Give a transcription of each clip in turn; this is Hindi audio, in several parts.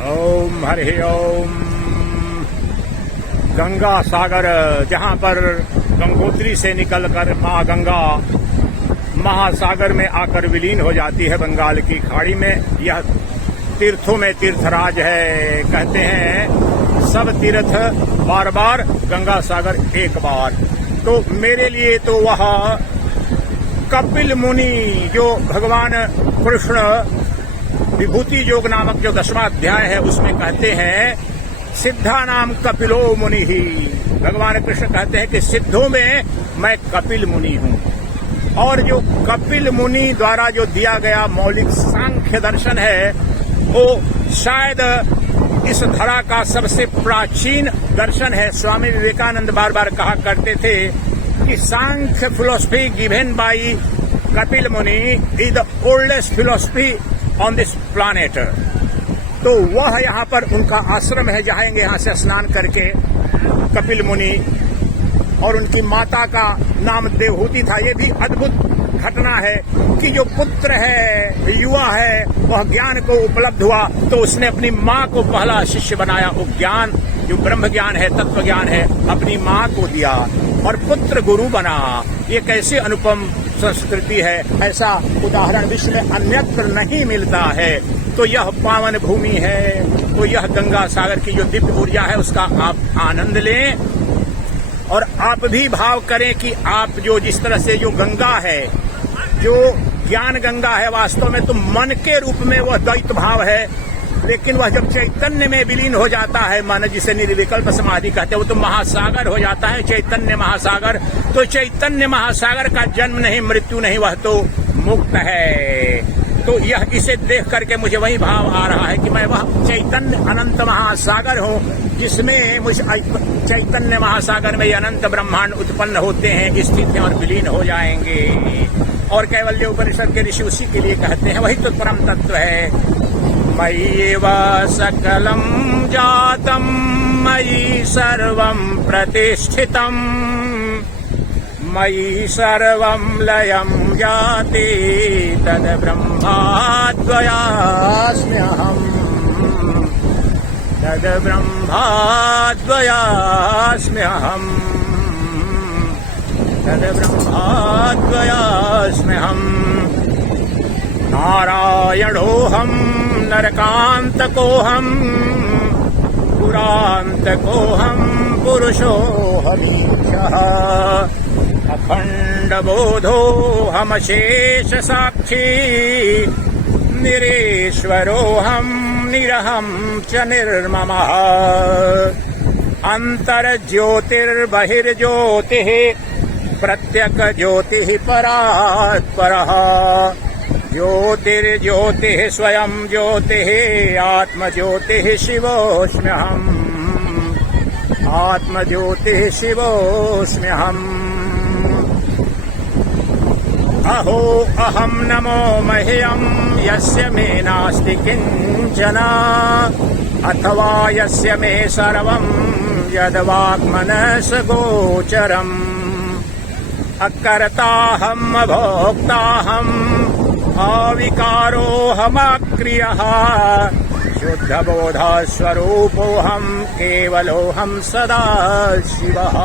ओम हरि ओम। गंगा सागर, जहाँ पर गंगोत्री से निकलकर माँ गंगा महासागर में आकर विलीन हो जाती है बंगाल की खाड़ी में। यह तीर्थों में तीर्थराज है। कहते हैं सब तीर्थ बार बार, गंगा सागर एक बार। तो मेरे लिए तो वह कपिल मुनि, जो भगवान कृष्ण विभूति योग नामक जो 10वां अध्याय है उसमें कहते हैं सिद्धा नाम कपिलो मुनि ही। भगवान कृष्ण कहते हैं कि सिद्धों में मैं कपिल मुनि हूँ। और जो कपिल मुनि द्वारा जो दिया गया मौलिक सांख्य दर्शन है वो शायद इस धरा का सबसे प्राचीन दर्शन है। स्वामी विवेकानंद बार बार कहा करते थे कि सांख्य फिलोसफी गिवन बाई कपिल मुनि is the oldest philosophy on this planet. तो वह यहाँ पर उनका आश्रम है, जाएंगे यहाँ से स्नान करके। कपिल मुनि और उनकी माता का नाम देवहूति था। ये भी अद्भुत घटना है कि जो पुत्र है, युवा है, वह ज्ञान को उपलब्ध हुआ तो उसने अपनी माँ को पहला शिष्य बनाया। वो ज्ञान जो ब्रह्म ज्ञान है, तत्व ज्ञान है, अपनी माँ को दिया और पुत्र गुरु बना। ये कैसी अनुपम संस्कृति है, ऐसा उदाहरण विश्व में अन्यत्र नहीं मिलता है। तो यह पावन भूमि है, तो यह गंगा सागर की जो दिव्य ऊर्जा है उसका आप आनंद लें और आप भी भाव करें कि आप जो जिस तरह से जो गंगा है, जो ज्ञान गंगा है, वास्तव में तो मन के रूप में वह द्वैत भाव है, लेकिन वह जब चैतन्य में विलीन हो जाता है, मन जिसे निर्विकल्प समाधि कहते हैं, वो तो महासागर हो जाता है, चैतन्य महासागर। तो चैतन्य महासागर का जन्म नहीं, मृत्यु नहीं, वह तो मुक्त है। तो यह इसे देख करके मुझे वही भाव आ रहा है कि मैं वह चैतन्य अनंत महासागर हूँ जिसमें मुझ चैतन्य महासागर में अनंत ब्रह्मांड उत्पन्न होते हैं, स्थित हैं और विलीन हो जाएंगे। और कैवल्य उपनिषद के ऋषि उसी के लिए कहते हैं, वही तो परम तत्व है। मय्येव सकलं जातं मयि सर्वं प्रतिष्ठितं मयि सर्वं लयं जाति तद् ब्रह्माद्वयास्म्यहम् तद् ब्रह्माद्वयास्म्यहम् तद् ब्रह्माद्वयास्म्यहम् नारायणोऽहम् नरकान्तकोऽहम् पुरान्तकोऽहम् पुरुषोऽहमीशः अखण्डबोधोऽहमशेष साक्षी निरेश्वरोऽहम् निरहं च निर्ममः अन्तर्ज्योतिर्बहिर्ज्योतिः प्रत्यक्ज्योतिः परात्परः ज्योतिर्ज्योतिः स्वयं ज्योतिः आत्मज्योतिः शिवोऽस्म्यहम् आत्मज्योतिः शिवोऽस्म्यहम् अहो अहं नमो मह्यं यस्य मे नास्ति किञ्चन अथवा यस्य मे सर्वं यद्वाक्मनस गोचरम् अकर्ताहम् अभोक्ताहम् अविकारोऽहमक्रियः शुद्धबोधस्वरूपोऽहम् केवलोऽहम् सदा शिवः।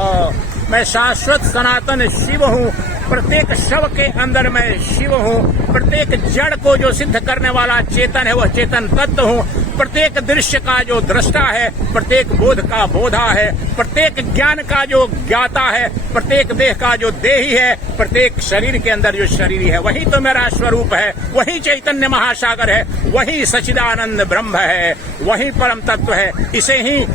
मैं शाश्वत सनातन शिव हूँ। प्रत्येक शव के अंदर मैं शिव हूँ। प्रत्येक जड़ को जो सिद्ध करने वाला चेतन है वह चेतन तत्व हूँ। प्रत्येक दृश्य का जो दृष्टा है, प्रत्येक बोध का बोधा है, प्रत्येक ज्ञान का जो ज्ञाता है, प्रत्येक देह का जो देही है, प्रत्येक शरीर के अंदर जो शरीरी है, वही तो मेरा स्वरूप है, वही चैतन्य महासागर है, वही सच्चिदानंद ब्रह्म है, वही परम तत्व है। इसे ही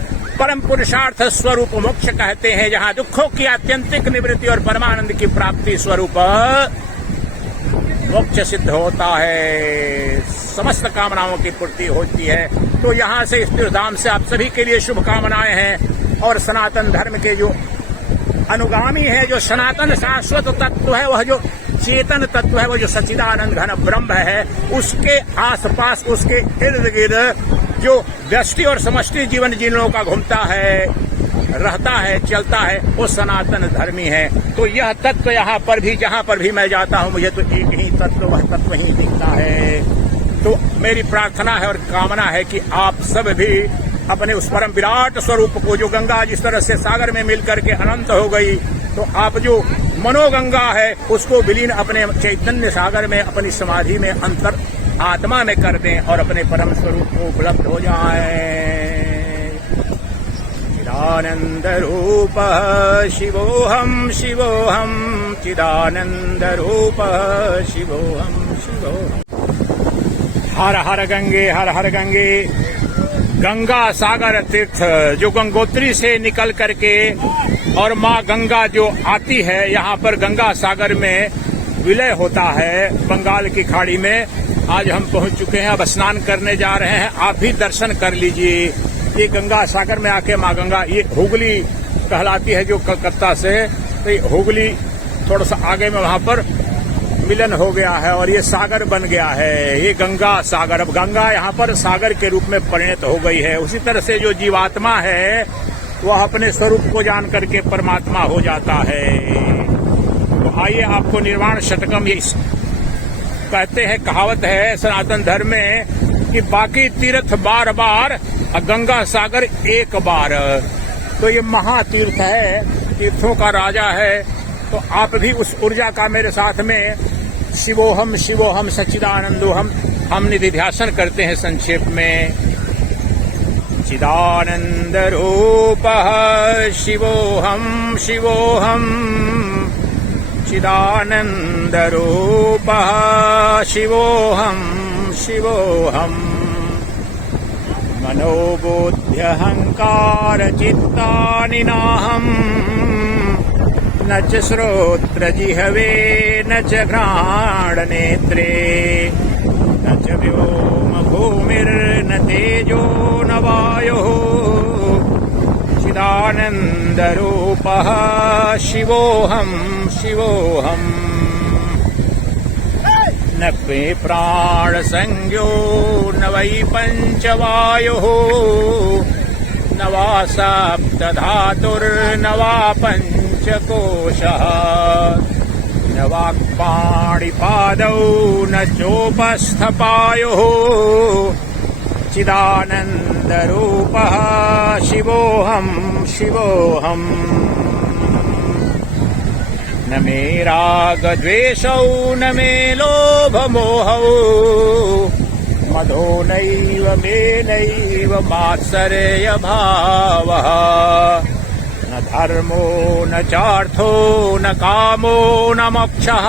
परम पुरुषार्थ स्वरूप मोक्ष कहते हैं, जहाँ दुखों की आत्यंतिक निवृत्ति और परमानंद की प्राप्ति स्वरूप मोक्ष सिद्ध होता है, समस्त कामनाओं की पूर्ति होती है। तो यहाँ से इस तीर्थधाम से आप सभी के लिए शुभकामनाएं हैं। और सनातन धर्म के जो अनुगामी है, जो सनातन शाश्वत तत्व है, वह जो चेतन तत्व है, वो जो सच्चिदानंद घन ब्रह्म है, उसके आसपास, उसके इर्द गिर्द जो व्यष्टि और समष्टि जीवन जिन लोगों का घूमता है, रहता है, चलता है, वो सनातन धर्मी है। तो यह तत्व यहाँ पर भी, जहाँ पर भी मैं जाता हूँ, मुझे तो एक ही तत्व, वह तत्व ही दिखता है। तो मेरी प्रार्थना है और कामना है कि आप सब भी अपने उस परम विराट स्वरूप को, जो गंगा जिस तरह से सागर में मिल करके अनंत हो गई, तो आप जो मनोगंगा है उसको विलीन अपने चैतन्य सागर में, अपनी समाधि में, अंतर आत्मा में कर दें और अपने परम स्वरूप को उपलब्ध हो जाएं। चिदानंद रूप शिवोहम शिवोहम, चिदानंद रूप शिवोहम शिवोहम। हर हर गंगे, हर हर गंगे। गंगा सागर तीर्थ जो गंगोत्री से निकल करके और माँ गंगा जो आती है यहाँ पर गंगा सागर में विलय होता है बंगाल की खाड़ी में। आज हम पहुंच चुके हैं, अब स्नान करने जा रहे हैं। आप भी दर्शन कर लीजिए। ये गंगा सागर में आके माँ गंगा, ये हुगली कहलाती है जो कलकत्ता से, तो ये हुगली थोड़ा सा आगे में वहां पर मिलन हो गया है और ये सागर बन गया है, ये गंगा सागर। अब गंगा यहाँ पर सागर के रूप में परिणत हो गई है। उसी तरह से जो जीवात्मा है वह अपने स्वरूप को जान करके परमात्मा हो जाता है। तो आइए आपको निर्वाण शतकम, ये कहते हैं, कहावत है सनातन धर्म में कि बाकी तीर्थ बार बार, गंगा सागर एक बार। तो ये महातीर्थ है, तीर्थों का राजा है। तो आप भी उस ऊर्जा का मेरे साथ में शिवोहम शिवोहम सच्चिदानंदोहम हम निधिध्यासन करते हैं संक्षेप में। चिदानंद रूप शिवोहम शिवोहम, चिदानंद रूप शिवोहम शिवोहम। मनोबुद्ध्यहंकार चित्तानि नाहम्, न च श्रोत्र जिह्वे न च घ्राण नेत्रे, न च व्योम भूमिर्न तेजो न वायुः, चिदानंद रूपः शिवोहम शिवोहम। न मे प्राण संज्ञो न वै पंचवायुः, न वा सप्त धातुर्न वा पंचकोशः, न वाक्पाणिपादौ न चोपस्थपायुः, चिदानंद रूपः शिवोहम शिवोहम। न मे राग द्वेषौ न मे लोभ मोहौ, मदो नैव मे नैव मात्सर्य भावः, न धर्मो न चार्थो न कामो न मोक्षः,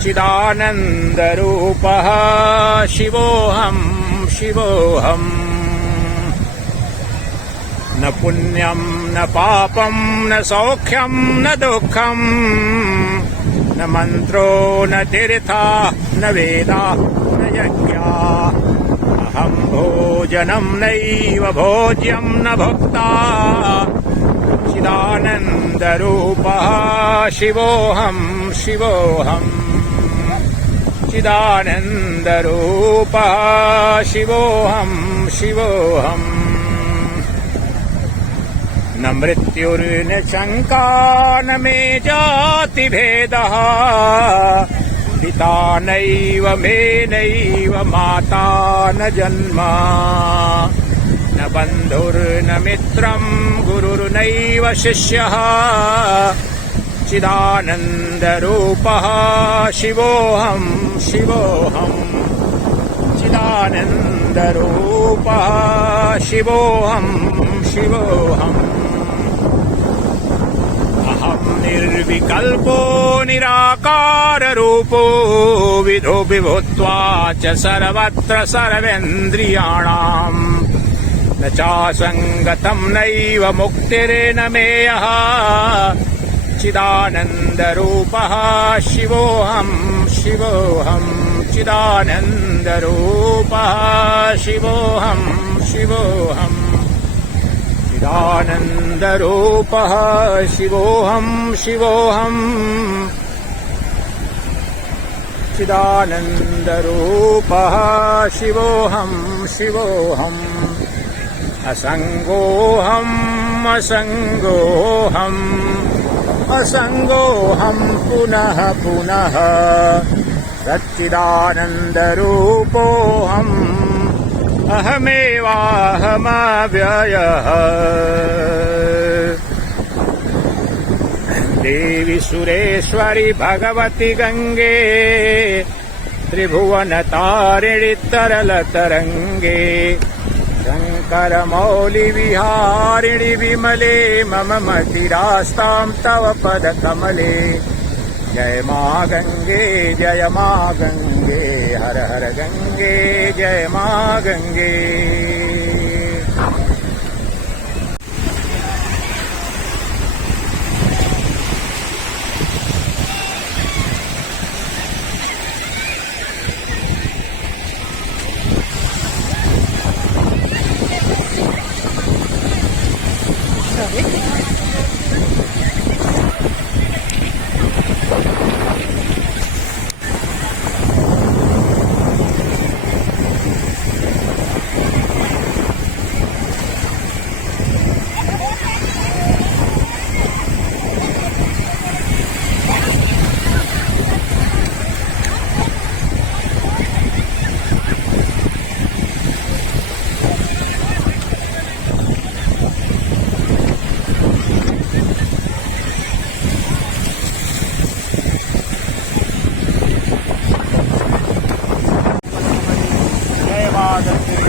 चिदानंद रूपः शिवोहम शिवोहम। न पुण्यम न पापम न सौख्यम न दुःखम, न मंत्रो न तीर्था न वेदा न यज्ञा, अहम भोजनम नैव भोज्यम न भुक्ता, चिदानंद रूपः शिवोहम शिवोहम, चिदानंद रूपः शिवोहम शिवोहम। न मृत्युर्न शंका न मे जाति भेदः, पिता नैव मे नैव माता न जन्म, न बन्धुर्न मित्रं गुरुर्नैव शिष्यः, चिदानंद रूपः शिवोहम शिवोहम, चिदानंद रूपः शिवोहम शिवोहम। अहम निर्विकल्पो निराकार रूपो, विधो विभुत्वा च सर्वत्र सर्वेन्द्रियाणाम्, न चासंगतं नैव मुक्तिर्न मेयः, चिदानंद रूपः शिवोहम शिवोहम, चिदानंद रूपः शिवोहम शिवोहम, चिदानंद रूपः शिवोहम शिवोहम, चिदानंद रूपः शिवोहम शिवोहम। असंगोहम असंगोहम, असंगोहम पुनः पुनः, सच्चिदानन्दरूपोऽहम् अहमेवाहमव्ययः। देवी सुरेश्वरी भगवती गंगे त्रिभुवनतारिणि तरलतरङ्गे शंकर मौलि विहारिणि विमले मम मतिरास्तां तव पदकमले। जय मां गंगे जय मां गंगे हर हर गंगे जय मां गंगे। जय मां गंगे